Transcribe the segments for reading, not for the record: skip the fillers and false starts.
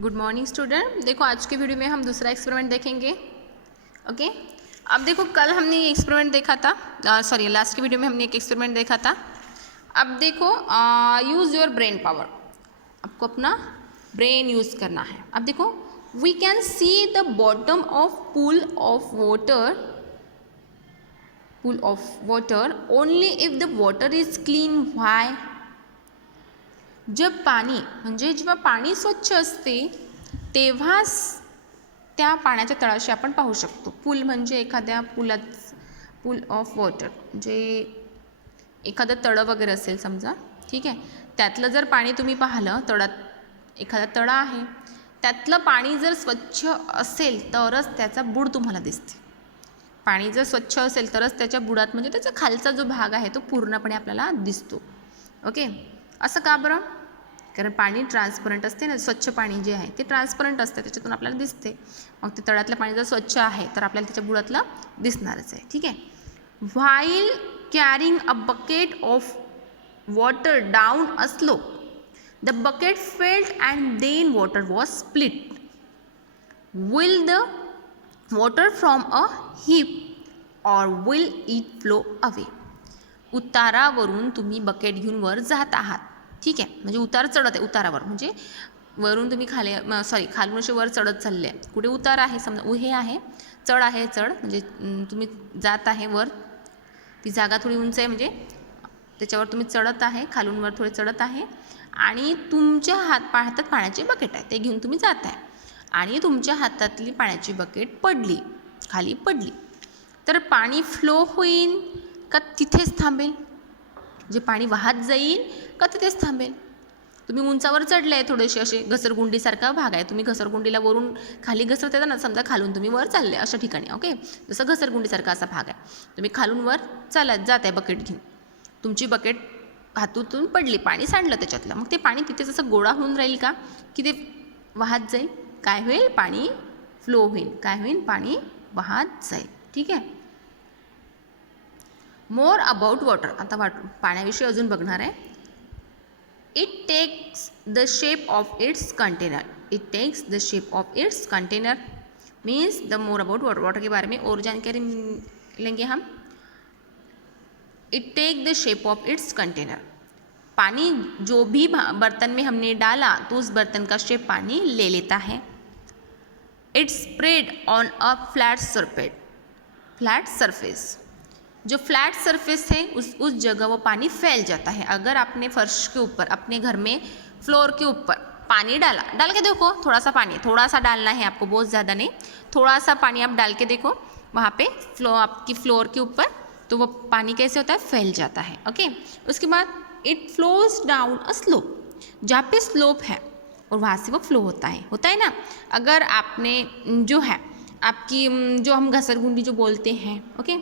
Good morning student. देखो आज के वीडियो में हम दूसरा एक्सपेरिमेंट देखेंगे। ओके, अब देखो कल हमने ये एक्सपेरिमेंट देखा था, लास्ट के वीडियो में हमने एक एक्सपेरिमेंट देखा था। अब देखो यूज़ योर ब्रेन पावर, आपको अपना ब्रेन यूज़ करना है। अब देखो we can see the bottom of pool of water only if the water is clean. Why? जब पाणी म्हणजे जेव्हा पाणी स्वच्छ असते तेव्हाच त्या पाण्याच्या तळाशी आपण पाहू शकतो। पूल म्हणजे एखाद्या पूल ऑफ वॉटर म्हणजे एखादं तळं वगैरे असेल समजा, ठीक आहे, त्यातलं जर पाणी तुम्ही पाहिलं, तळात एखादा तळा आहे, त्यातलं पाणी जर स्वच्छ असेल तरच त्याचा बुड तुम्हाला दिसते। पाणी जर स्वच्छ असेल तरच त्याच्या बुडात म्हणजे त्याचा खालचा जो भाग आहे तो पूर्णपणे आपल्याला दिसतो। ओके, असं का बरं? कारण पाणी ट्रान्सपरंट असते ना, स्वच्छ पाणी जे आहे ते ट्रान्सपरंट असते, त्याच्यातून आपल्याला दिसते। मग ते तळ्यातलं पाणी जर स्वच्छ आहे तर आपल्याला त्याच्या बुडातलं दिसणारच आहे, ठीक आहे। While carrying a bucket of water down a slope the bucket felled and then water was split. Will the water from a heap or will it flow away? उतारावरून तुम्ही बकेट घेऊन वर जात आहात, ठीक आहे, म्हणजे उतार चढत आहे, उतारावर म्हणजे वरून तुम्ही खालून असे वर चढत चालले आहे। कुठे उतार आहे समजा, हे आहे चढ आहे, चढ म्हणजे तुम्ही जात आहे वर, ती जागा थोडी उंच आहे म्हणजे त्याच्यावर तुम्ही चढत आहे, खालून वर थोडे चढत आहे आणि तुमच्या हातात पाण्याची बकेट आहे, ते घेऊन तुम्ही जात आहे आणि तुमच्या हातातली पाण्याची बकेट पडली, खाली पडली, तर पाणी फ्लो होईल का तिथेच थांबेल? जे पाणी वाहत जाईल का तिथेच थांबेल? तुम्ही उंचावर चढले आहे, थोडेसे असे घसरगुंडीसारखा भाग आहे, तुम्ही घसरगुंडीला वरून खाली घसरत येता ना, समजा खालून तुम्ही वर चालले अशा ठिकाणी, ओके, जसं घसरगुंडीसारखा असा भाग आहे, तुम्ही खालून वर चालत जात आहे बकेट घेऊन, तुमची बकेट हातूतून पडली, पाणी सांडलं त्याच्यातलं, मग ते पाणी तिथेच असं गोळा होऊन राहील का की ते वाहत जाईल? काय होईल? पाणी फ्लो होईल, काय होईल? पाणी वाहत जाईल, ठीक आहे। मोर अबाउट वॉटर, आता पाण्याविषयी अजून बघणार आहे। It takes the shape of its container, it takes the shape of its container means the more about water, water के बारे में और जानकारी लेंगे हम। It take the shape of its container, पानी जो भी बर्तन में हमने डाला तो उस बर्तन का शेप पानी ले लेता है। It spread on a flat surface, जो फ्लैट सरफेस है उस जगह वो पानी फैल जाता है। अगर आपने फर्श के ऊपर, अपने घर में फ्लोर के ऊपर पानी डाल के देखो, थोड़ा सा पानी, थोड़ा सा डालना है आपको, बहुत ज़्यादा नहीं, थोड़ा सा पानी आप डाल के देखो वहाँ पे आपकी फ्लोर के ऊपर, तो वो पानी कैसे होता है? फैल जाता है। ओके, उसके बाद it flows down a slope, जहाँ पे स्लोप है और वहाँ से वो फ्लो होता है ना। अगर आपने जो है आपकी जो हम घसरगुंडी जो बोलते हैं, ओके,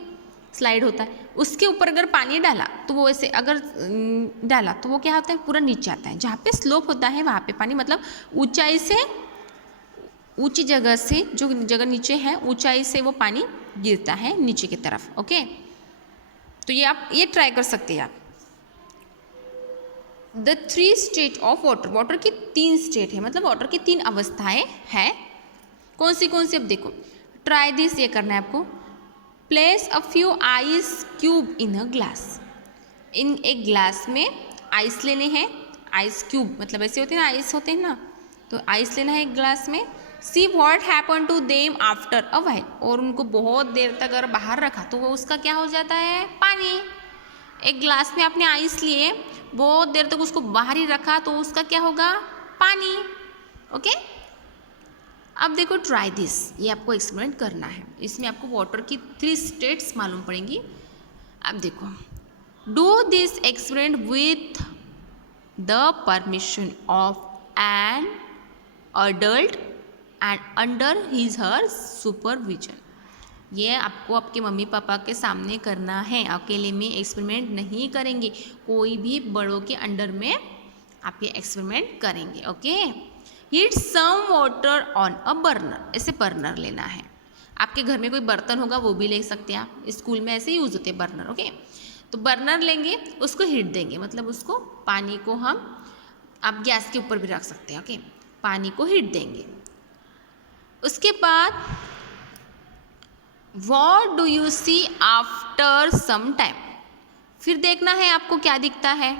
स्लाइड होता है, उसके ऊपर अगर पानी डाला तो वो ऐसे अगर डाला तो वो क्या होता है? पूरा नीचे आता है। जहाँ पे स्लोप होता है वहाँ पे पानी, मतलब ऊंचाई से, ऊंची जगह से, जो जगह नीचे है ऊंचाई से वो पानी गिरता है नीचे की तरफ। ओके, तो ये आप ये ट्राई कर सकते हैं आप। The 3 state of water, water की 3 स्टेट है, मतलब वाटर की 3 अवस्थाएं हैं। कौन सी? अब देखो, ट्राई दिस, ये करना है आपको। Place a few ice cube in a glass, इन एक ग्लास में आइस लेने हैं, आइस क्यूब मतलब ऐसे होते हैं ना, आइस होते हैं ना, तो आइस लेना है एक ग्लास में। See what happen to them after a while, और उनको बहुत देर तक अगर बाहर रखा तो वो उसका क्या हो जाता है? पानी। एक ग्लास में आपने आइस लिए, बहुत देर तक उसको बाहर ही रखा तो उसका क्या होगा? पानी। ओके, अब देखो ट्राई दिस, ये आपको एक्सपेरिमेंट करना है, इसमें आपको वाटर की 3 स्टेट्स मालूम पड़ेंगी। अब देखो, do this experiment with the permission of an adult and under his her supervision. ये आपको आपके मम्मी पापा के सामने करना है, अकेले में एक्सपेरिमेंट नहीं करेंगे, कोई भी बड़ों के अंडर में आप ये एक्सपेरिमेंट करेंगे। Okay, heat some water on a burner, ऐसे बर्नर लेना है, आपके घर में कोई बर्तन होगा वो भी ले सकते हैं आप, स्कूल में ऐसे यूज़ होते हैं बर्नर। ओके, तो बर्नर लेंगे, उसको हीट देंगे, मतलब उसको पानी को हम आप गैस के ऊपर भी रख सकते हैं। ओके, पानी को हीट देंगे। उसके बाद what do you see after some time, फिर देखना है आपको क्या दिखता है।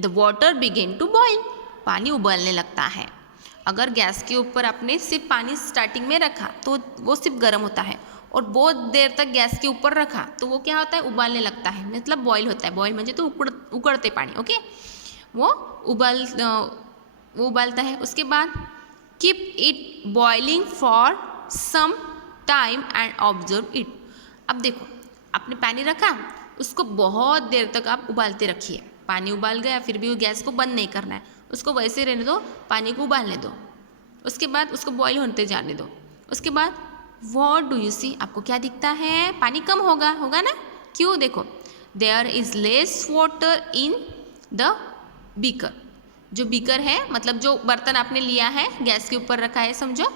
The water begin to boil, पानी उबलने लगता है। अगर गैस के ऊपर आपने सिर्फ पानी स्टार्टिंग में रखा तो वो सिर्फ गर्म होता है, और बहुत देर तक गैस के ऊपर रखा तो वो क्या होता है, उबालने लगता है, मतलब बॉईल होता है। बॉईल म्हणजे तो उकड़ते पानी, ओके, वो उबालता है। उसके बाद keep it boiling for some time and observe it. अब देखो, आपने पानी रखा, उसको बहुत देर तक आप उबालते रखिए। पानी उबाल गया, फिर भी गैस को बंद नहीं करना है, उसको वैसे रहने दो, पानी को उबालने दो। उसके बाद उसको बॉईल होते जाने दो। उसके बाद व्हाट डू यू सी, आपको क्या दिखता है, पानी कम होगा ना, क्यों, देखो there is less water in the beaker. जो बीकर है मतलब जो बर्तन आपने लिया है, गैस के ऊपर रखा है समझो,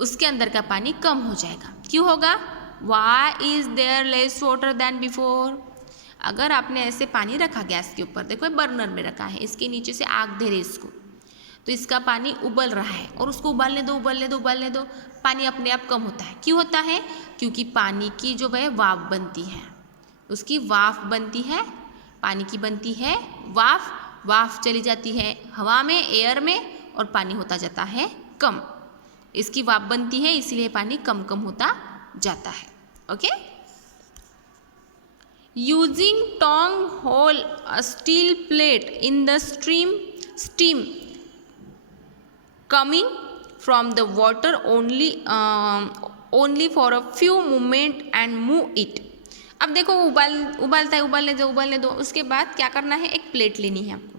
उसके अंदर का पानी कम हो जाएगा। क्यों होगा, why is there less water than before. अगर आपने ऐसे पानी रखा गैस के ऊपर, देखो बर्नर में रखा है, इसके नीचे से आग दे रही इसको, तो इसका पानी उबल रहा है, और उसको उबालने दो, पानी अपने आप कम होता है। क्यों होता है, क्योंकि पानी की जो वह वाफ बनती है, उसकी वाफ बनती है, पानी की बनती है वाफ चली जाती है हवा में, एयर में, और पानी होता जाता है कम। इसकी वाफ बनती है, इसलिए पानी कम होता जाता है। Okay, using tong hold a steel plate in the steam coming from the water only for a few moment and move it। अब देखो उबालता है, उबालने दो। उसके बाद क्या करना है, एक प्लेट लेनी है आपको,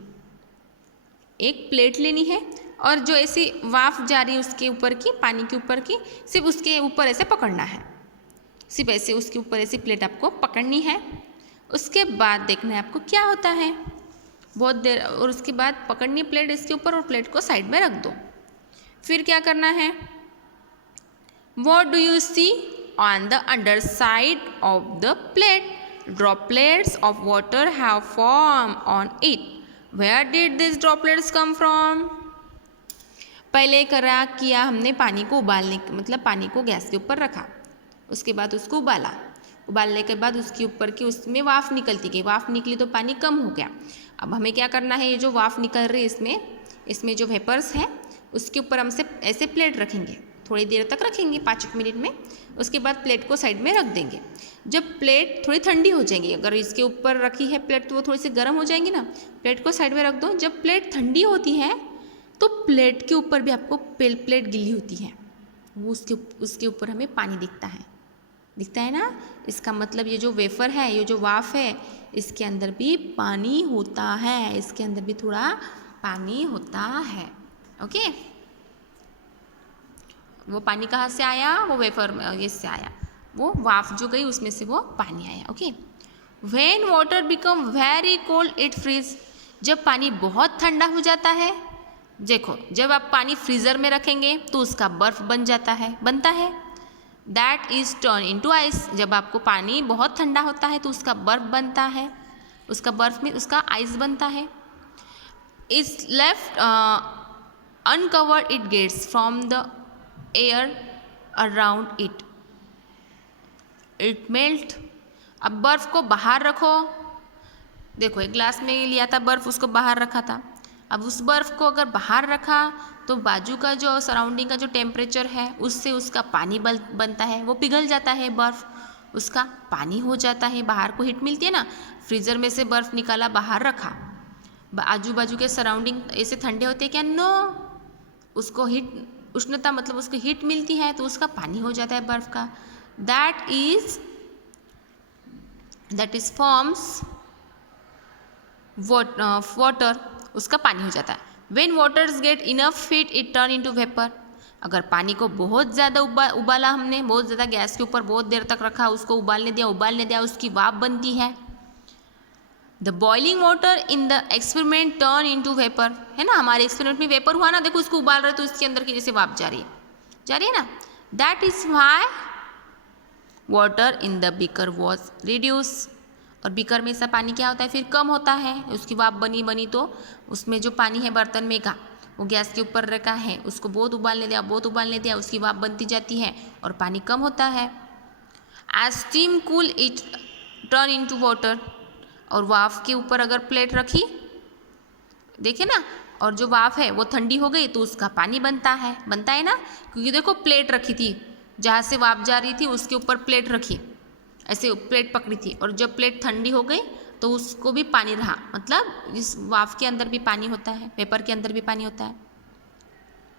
एक प्लेट लेनी है, और जो ऐसी वाफ जा रही है उसके ऊपर की, पानी के ऊपर की, सिर्फ उसके ऊपर ऐसे पकड़ना है, सिर्फ ऐसे उसके ऊपर ऐसी प्लेट आपको पकड़नी है। उसके बाद देखना है आपको क्या होता है, बहुत देर, और उसके बाद पकड़नी प्लेट इसके ऊपर, और प्लेट को साइड में रख दो। फिर क्या करना है, what do you see on the under side of the plate, droplets of water have form on it, where did this droplets come from. पहले किया हमने पानी को उबालने, मतलब पानी को गैस के ऊपर रखा, उसके बाद उसको उबालने के बाद उसके ऊपर की उसमें वाफ निकलती गई, वाफ निकली तो पानी कम हो गया। अब हमें क्या करना है, ये जो वाफ निकल रही है इसमें जो वेपर्स है, उसके ऊपर हम ऐसे प्लेट रखेंगे, थोड़ी देर तक रखेंगे, 5 मिनट में। उसके बाद प्लेट को साइड में रख देंगे। जब प्लेट थोड़ी ठंडी हो जाएगी, अगर इसके ऊपर रखी है प्लेट तो वो थोड़ी सी गर्म हो जाएंगी ना, प्लेट को साइड में रख दो। जब प्लेट ठंडी होती है तो प्लेट के ऊपर भी आपको प्लेट गिली होती है, वो उसके ऊपर हमें पानी दिखता है ना। इसका मतलब ये जो वेफर है, ये जो वाफ है, इसके अंदर भी पानी होता है, इसके अंदर भी थोड़ा पानी होता है। ओके, वो पानी कहाँ से आया, वो वेफर में इससे आया, वो वाफ जो गई उसमें से वो पानी आया। Okay, when water become very cold it freeze, जब पानी बहुत ठंडा हो जाता है, देखो जब आप पानी फ्रीज़र में रखेंगे तो उसका बर्फ बनता है, that is turn into ice. जब आपको पानी बहुत ठंडा होता है तो उसका बर्फ बनता है, उसका बर्फ में उसका आइस बनता है। Is left uncovered it gets from the air around it melt. अब बर्फ को बाहर रखो, देखो एक ग्लास में लिया था बर्फ, उसको बाहर रखा था। अब उस बर्फ को अगर बाहर रखा तो बाजू का जो सराउंडिंग का जो टेम्परेचर है उससे उसका पानी बनता है, वो पिघल जाता है, बर्फ उसका पानी हो जाता है। बाहर को हीट मिलती है ना, फ्रीज़र में से बर्फ़ निकाला बाहर रखा, आजू बाजू के सराउंडिंग ऐसे ठंडे होते हैं क्या, नो, उसको हीट उष्णता मतलब उसको हीट मिलती है तो उसका पानी हो जाता है बर्फ़ का। दैट इज फॉर्म्स वाटर, उसका पानी हो जाता है। When waters get enough heat it turn into vapour. अगर पानी को बहुत ज़्यादा उबाला हमने, बहुत ज़्यादा गैस के ऊपर बहुत देर तक रखा, उसको उबालने दिया, उसकी वाफ बनती है। The boiling water in the experiment turn into vapour, है ना, हमारे एक्सपेरिमेंट में वेपर हुआ ना, देखो उसको उबाल रहे तो इसके अंदर की जैसे वाफ जा रही है ना। That is why water in the beaker was reduce. और बीकर में ऐसा पानी क्या होता है, फिर कम होता है, उसकी वाफ बनी तो उसमें जो पानी है बर्तन में का वो गैस के ऊपर रखा है, उसको बहुत उबालने दिया, उसकी भाप बनती जाती है और पानी कम होता है। As steam cool it turn into water, और वाफ के ऊपर अगर प्लेट रखी, देखे ना, और जो वाफ है वो ठंडी हो गई तो उसका पानी बनता है ना, क्योंकि देखो प्लेट रखी थी, जहाँ से वाफ जा रही थी उसके ऊपर प्लेट रखी, ऐसे प्लेट पकड़ी थी, और जब प्लेट ठंडी हो गई तो उसको भी पानी रहा, मतलब इस वाफ के अंदर भी पानी होता है, पेपर के अंदर भी पानी होता है।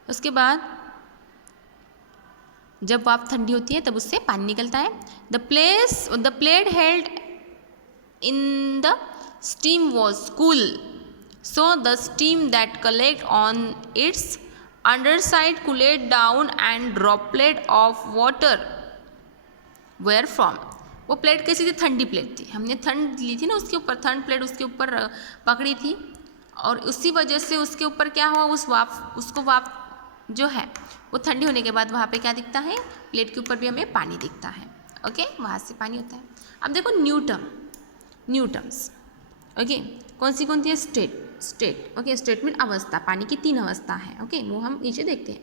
उसके बाद जब वाफ ठंडी होती है तब उससे पानी निकलता है। The plate held in the steam was cool, so the steam that collect on its underside cooled down and droplet of water were from। वो प्लेट कैसी थी? ठंडी प्लेट थी, हमने ठंड ली थी ना उसके ऊपर, ठंड प्लेट उसके ऊपर पकड़ी थी, और उसी वजह से उसके ऊपर क्या हुआ, उसको वाफ जो है वो ठंडी होने के बाद वहाँ पे क्या दिखता है, प्लेट के ऊपर भी हमें पानी दिखता है। ओके, वहाँ से पानी होता है। अब देखो न्यू टर्म्स। ओके, कौन सी है? स्टेट। ओके, स्टेट मीन अवस्था, पानी की 3 अवस्था है। ओके, वो हम नीचे देखते हैं।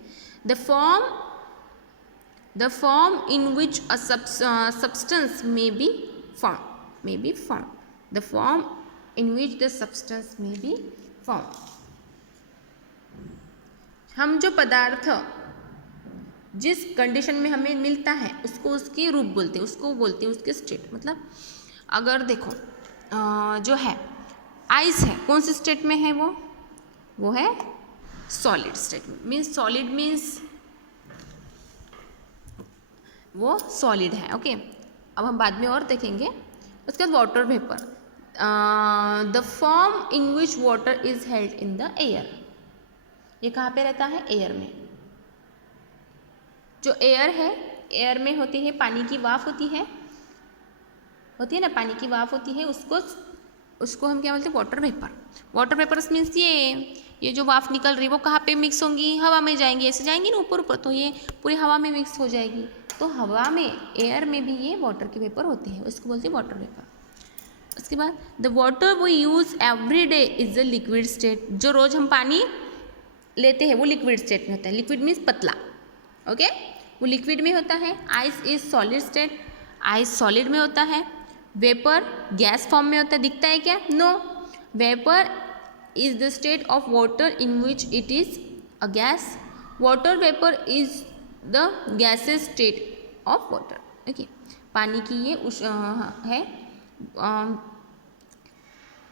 The form in which a substance may be formed, the form in which the substance may be formed। हम जो पदार्थ जिस कंडीशन में हमें मिलता है उसको उसकी रूप बोलते हैं, उसके स्टेट। मतलब अगर देखो जो है आइस है, कौन सी स्टेट में है वो है सॉलिड स्टेट में। सॉलिड मीन्स वो सॉलिड है। ओके, अब हम बाद में और देखेंगे। उसके बाद water vapour, the form in which water is held in the air. ये कहाँ पे रहता है? एयर में। जो एयर है, एयर में होती है पानी की वाफ होती है ना, पानी की वाफ होती है, उसको हम क्या बोलते हैं? Water vapour. Water vapours means ये जो वाफ निकल रही है वो कहाँ पे मिक्स होंगी? हवा में जाएंगी, ऐसे जाएंगी ना ऊपर, तो ये पूरी हवा में मिक्स हो जाएगी। तो हवा में, एयर में भी ये वाटर के वेपर होते हैं, उसको बोलते हैं वाटर वेपर। उसके बाद the water we use every day is a liquid state. जो रोज़ हम पानी लेते हैं वो लिक्विड स्टेट में होता है। लिक्विड मीन्स पतला। ओके, वो लिक्विड में होता है। Ice is solid state, ice solid में होता है। वेपर गैस फॉर्म में होता है। दिखता है क्या? No. Vapour is the state of water in which it is a gas. Water vapour is the gases state of water. Okay, पानी की ये है।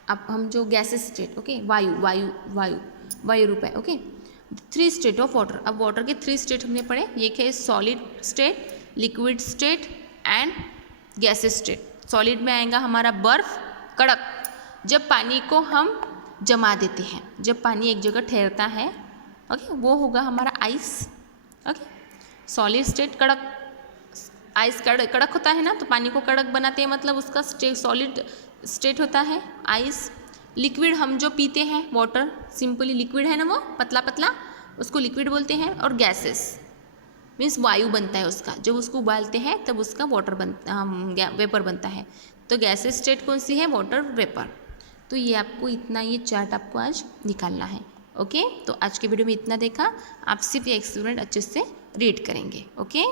अब हम जो गैसेस स्टेट, ओके, वायु रूप है। Okay, 3 state of water. अब वाटर के 3 स्टेट हमने पढ़े, ये है solid state, liquid state and gases state. Solid में आएगा हमारा बर्फ, कड़क, जब पानी को हम जमा देते हैं, जब पानी एक जगह ठहरता है। ओके, वो होगा हमारा आइस। ओके, सॉलिड स्टेट कड़क, आइस कड़क होता है ना, तो पानी को कड़क बनाते हैं, मतलब उसका सॉलिड स्टेट होता है आइस। लिक्विड हम जो पीते हैं, वाटर सिंपली लिक्विड है ना, वो पतला पतला, उसको लिक्विड बोलते हैं। और गैसेस मीन्स वायु बनता है उसका, जब उसको उबालते हैं तब उसका वेपर बनता है। तो गैसेस स्टेट कौन सी है? Water vapour. तो ये आपको इतना, ये चार्ट आपको आज निकालना है। ओके, तो आज के वीडियो में इतना देखा। आप सिर्फ ये एक्सपेरिमेंट अच्छे से रीड करेंगे। ओके।